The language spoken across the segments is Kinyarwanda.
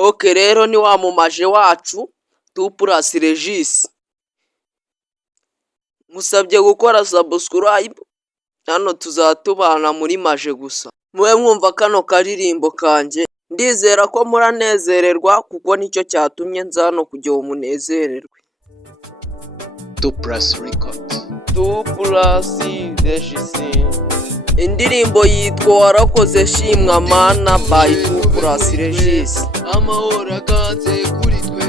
Ok rero ni wa mumaje wacu Tupulasi Regis, musabye gukora subscribe, hano tuzatubana muri maje gusa. Mube mwumva kano karirimbo kanje, ndizera ko muranezererwa kuko nicyo cyatumye nza hano kugira ngo munezererwe. Tupulasi Record. Tupulasi Regis, indirimbo yitwa warakoze shimwa mana by Tupulasi Regis. Amahoro aganze kuri twe,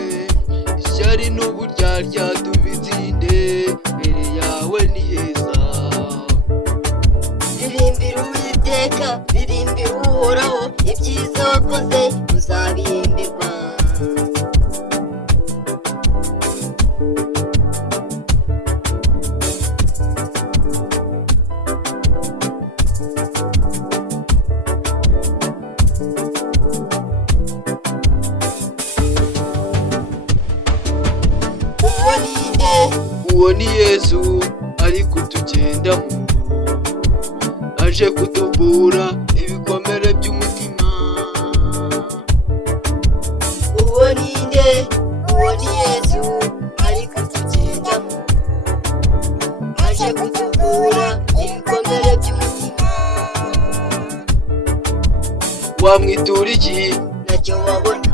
ishyari n'uburyarya tubitsinde, imbere yawe ni heza. Ririmbira Uwiteka, ririmbira Uhoraho, ibyiza wakoze uzabihemberwa. Uwo ni Yesu ari kutugendamo, aje kutuvura ibikomere by'umutima. Uwo ni nde? Uwo ni Yesu ari kutugendamo, aje kutuvura ibikomere by'umutima. Wamwitura iki? Ntacyo wabona.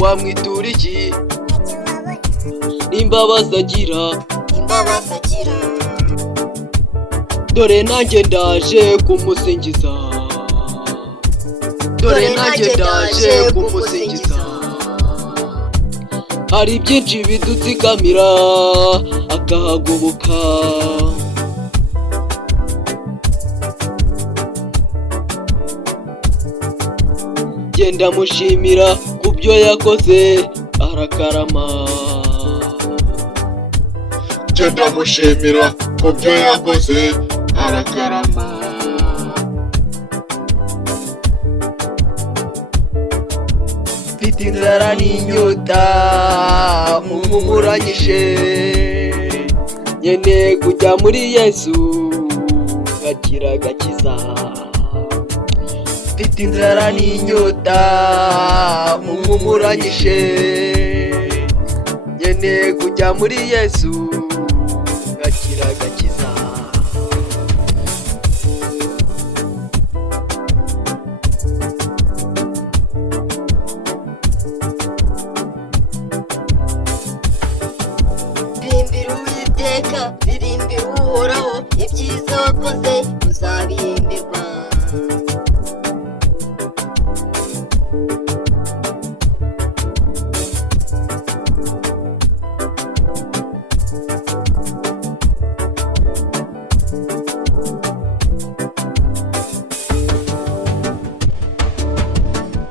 Wamwitura iki? N'imbabazi agira, Imbabazi agira. dore nanjye ndaje kumusingiza, dore nanjye ndaje kumusingiza. Hari byinshi bidutsikamira akahagoboka, genda mushimira kubyo yakoze arakarama. Genda mushimira kubyo yakoze arakarama. Mfite inzara n'inyota mumuranyije, nkeneye kujya muri Yesu ngakira agakiza. Mfite inzara n'inyota mumuranyije, nkeneye kujya muri Yesu ngakira agakiza. Ririmbira Uwiteka, ririmbira Uhoraho, ibyiza wakoze uzabihemberwa.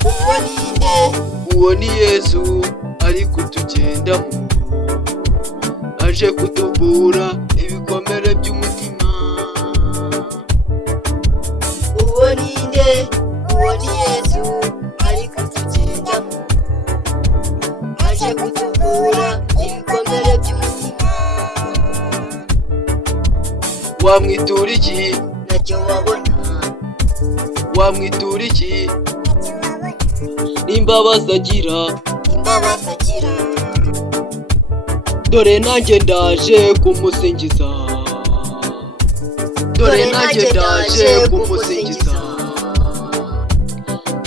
Uwo ni nde? Uwo ni Yesu ari kutugendamo, aje kutuvura ibikomere by'umutima. Uwo ni nde? Uwo ni Yesu ari kutugendamo, aje kutuvura ibikomere by'umutima. Wamwitura iki? Ntacyo wabona. Wamwitura iki? N'imbabazi agira, Imbabazi agira. dore nanjye ndaje kumusingiza, dore nanjye ndaje kumusingiza.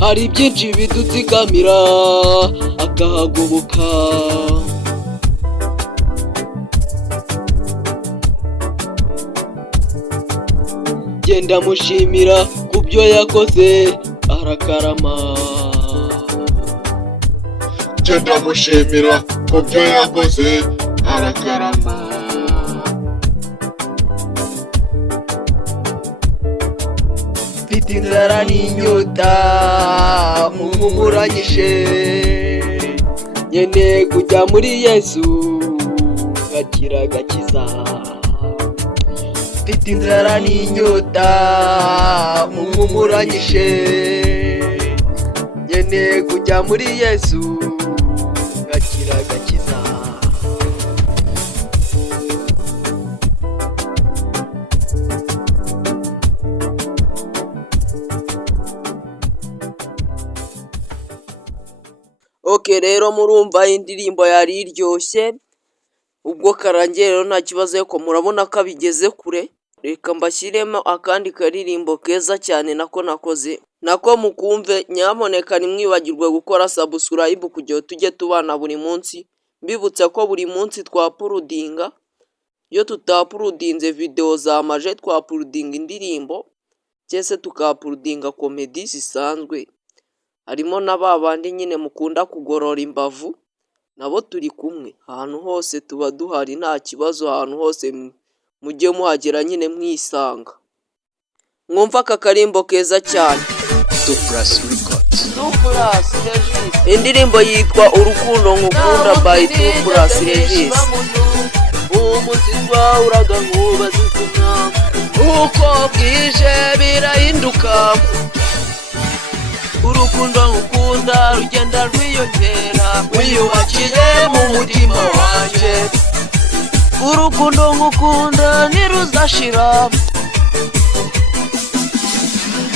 Hari byinshi bidutsikamira akahagoboka, genda mushimira kubyo yakoze arakarama. Genda mushimira kubyo yakoze arakarama. Mfite inzara n'inyota mumuranyije, nkeneye kujya muri Yesu ngakira agakiza. Mfite inzara n'inyota mumuranyije, nkeneye kujya muri Yesu ngakira agakiza. Okay, rero murumva indirimbo yari iryoshye, ubwo karangiye rero nta kibazo yuko murabona ko abigeze kure. Reka mbashyiremo akandi karirimbo keza cyane nako nakoze, nako mukumve. Nyamuneka ntimwibagirwe gukora subscribe kugira tujye tubana buri munsi. Mbibutsa ko buri munsi twapurudinga, iyo tutapurudinze video zamaje twapurudinga indirimbo cyese tukapurudinga komedi zisanzwe. Harimo na babandi nyine mukunda kugorora imbavu, nabo turi kumwe. Ahantu hose tuba duhari nta kibazo, ahantu hose mujye muhagera nyine mwisanga. Mwumva aka karimbo keza cyane. Tupras Records. Tupras Regis. Indirimbo yitwa Urukundo Ngukunda by Tupras Regis. Umunsi twahuraga nkuba zikuna, uko bwije birahinduka. Urukundo ngukunda rugenda rwiyongera, wiyubakiye mu mutima wanjye. Urukundo ngukunda ntiruzashira,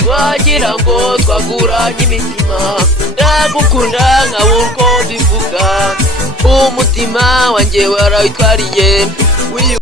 wagira ngo twaguranye imitima. Ndagukunda nkabura uko mbivuga, umutima wanjye warawitwariye.